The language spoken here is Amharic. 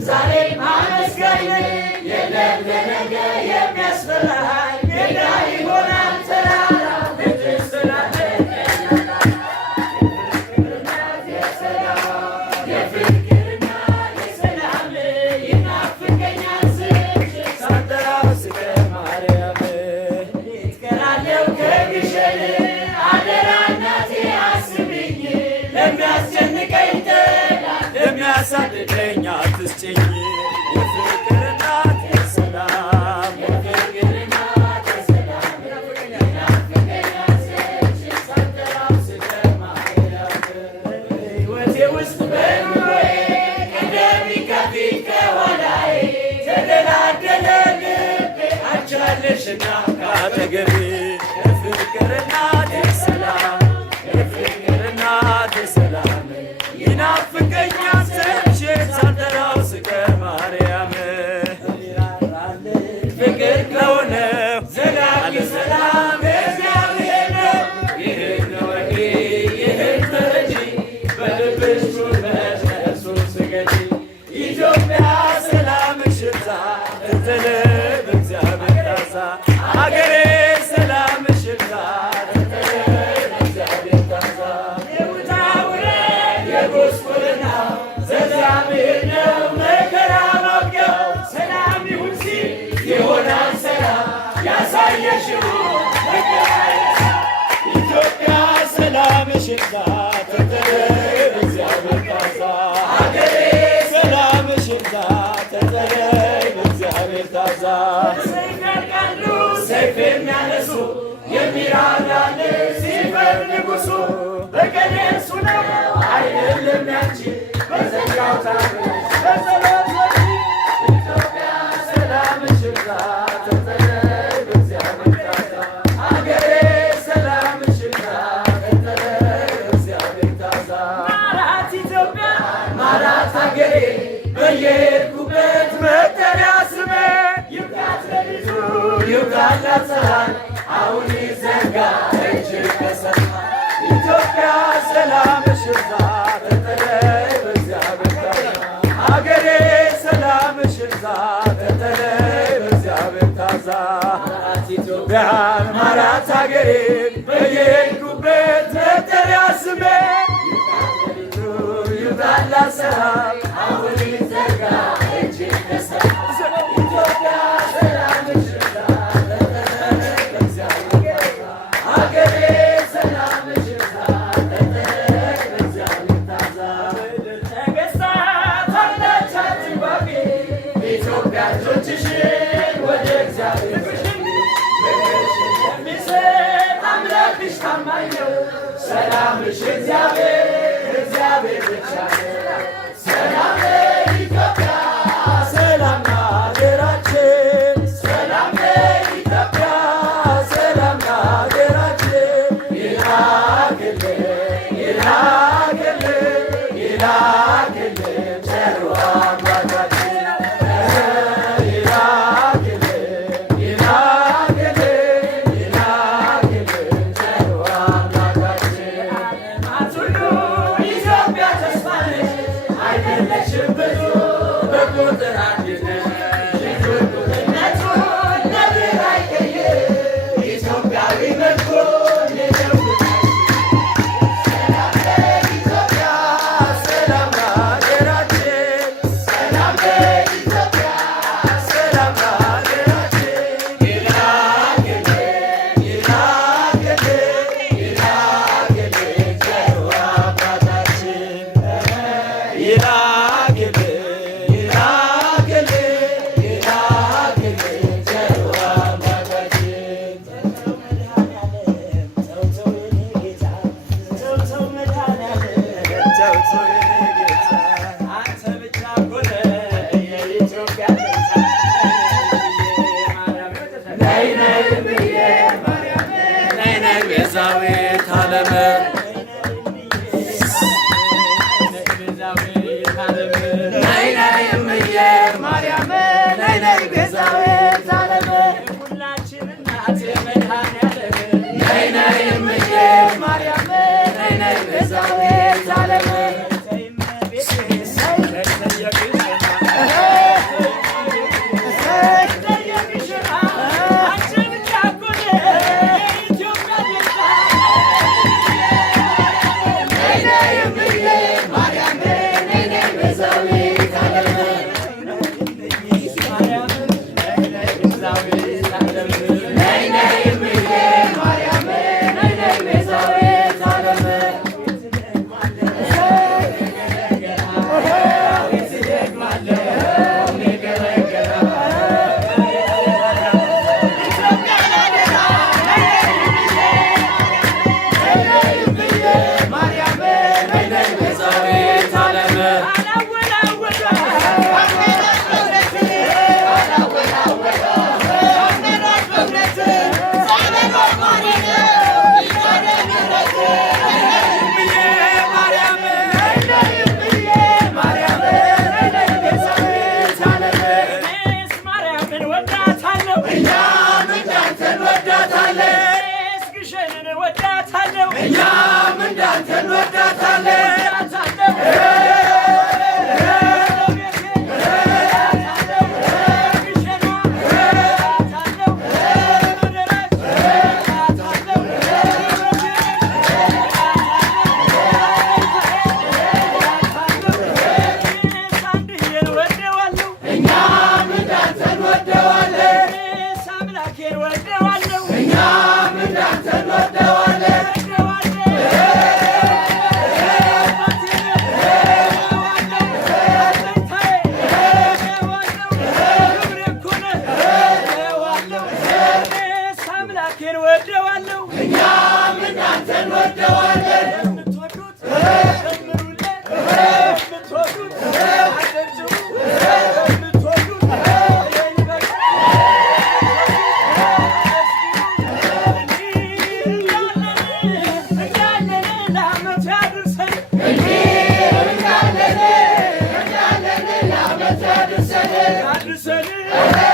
ዛሬ ማመስገን የለም ለነገ የሚያስፈራኝ ሜዳ ይሆናል ተራራ የሚያሳድደኝ አትስጭኝ የፍቅር እናት የሰላም የፍቅር እናት የሰላም ሕይወቴ ውስጥ በኑሮዬ ቀደሚ ከፊት ከኋላዬ ተደላደለ ልቤ አንቺ አለሽና ካጠገቤ የፍቅር እናት የሰላም የፍቅር እናት የሰላም ይናፍቀኛል ስምሽ ሳልጠራው ስቀር ማርያም ፍቅር ከሆነው ዘላቂ ሰላም እግዚአብሔር ነው። ይህን ወቂ ይህን ተረጂ በልብሽ ጩኸት ለእርሱ ስገጂ። ኢትዮጵያ ሰላምሽ ይብዛ ትትልህ በእግዚአብሔር ታዛ አገሬ ሰላምሽ ይብዛ ትትልህ በእግዚአብሔር ታዛ የውጣ ውረድ የጉስቁልና ዘእግዚአብሔር ነው መከራ ማውቂያው። ሰላም ይሁን ሲል ይሆናል ሰላም ያሳየሽው ኢትዮጵያ ሰላምሽ ይብዛ ትትልህ በእግዚአብሔር ታዛ አገሬ ሰላምሽ ይብዛ ትትልህ በእግዚአብሔር ታዛ ሰይፍ ያልቃሉ ሰይፍ የሚያነሱ የሚራራልሽ ሲፈር ንጉሡ በቀል የእርሱ ነው አይደለም ያንቺ በዘጋው ታብሽ በጸሎት ወርጂ። ኢትዮጵያ ሰላምሽ ይብዛ ትትልህ በእግዚአብሔር ታዛ አገሬ ሰላምሽ ይብዛ ትትልህ በእግዚአብሔር ታዛ ማራት ኢትዮጵያ ማራት አገሬ በየሄድኩበት መጠሪያ ስሜ ይብቃት ለሊቱ ይብቃላት ፀሐይ አሁን ይዘጋ እጅግ ከሰማይ። ኢትዮጵያ ሰላምሽ ይብዛ ትትልህ በእግዚአብሔር ታዛ አገሬ ሰላምሽ ይብዛ ትትልህ በእግዚአብሔር ታዛ ማራት ኢትዮጵያ ኢትዮጵያን ማራት አገሬ በየሄድኩበት መጠሪያ ስሜ ይብቃላት ፀሐይ አሁን ይዘጋ እጅግ ከሰማይ። ኢትዮጵያ ሰላምሽ ይብዛ ትትልህ በእግዚአብሔር ታዛ አገሬ ሰላምሽ ይብዛ ትትልህ በእግዚአብሔር ታዛ። ነገሥታት አምላካችን ባቢ ኢትዮጵያ እጆችሽን ወደ እግዚአብሔር ዘርጊ። ምክርሽን የሚሰጥ አምላክሽ ታማኝ ነው። ሰላምሽ እግዚአብሔር ብቻ ነው። ሰላም ለኢትዮጵያ ሰላም ለሀገራችን ሰላም ለኢትዮጵያ ሰላም ለሀገራችን ይላክልን ይላክልን ይላክልን ቸሩ አምላካችን ይላክልን ይላክልን ይላክልን ቸሩ አምላካችን። ዓለማት ሁሉ ኢትዮጵያ ተስፋ ነሽ አይደለሽም ብዙ በቁጥር አንድ ነሽ። ሽንኩርነቱን ነብር አይቀይር ኢትዮጵያዊ መልኩን ይለውጣል። ሰላም ለኢትዮጵያ ሰላም ለሀገራችን ሰላም ለኢትዮጵያ ሰላም ለሀገራችን ይላክልን ይላክልን ይላክልን ቸሩ አባታችን ይላክልን ይላክልን ይላክልን ቸሩ አባታችን። ተው የኔ ጌታ ተው መድኃኒዓለም ተውቶ የኔ ጌታ አንተ ብቻ እኮ ነህ የኢትዮጵያ ጌታ። ነይ ነይ እምዬ ማርያም ነይ ነይ ቤዛዊተ ዓለም ነይ ነይ እምዬ ማርያም ነይ ነይ ቤዛዊተ ዓለም ሁላችን እናት መድኃኒዓለም ነይ ነይ እምዬ ማርያም ነይ ነይ ቤዛዊተ ዓለም seni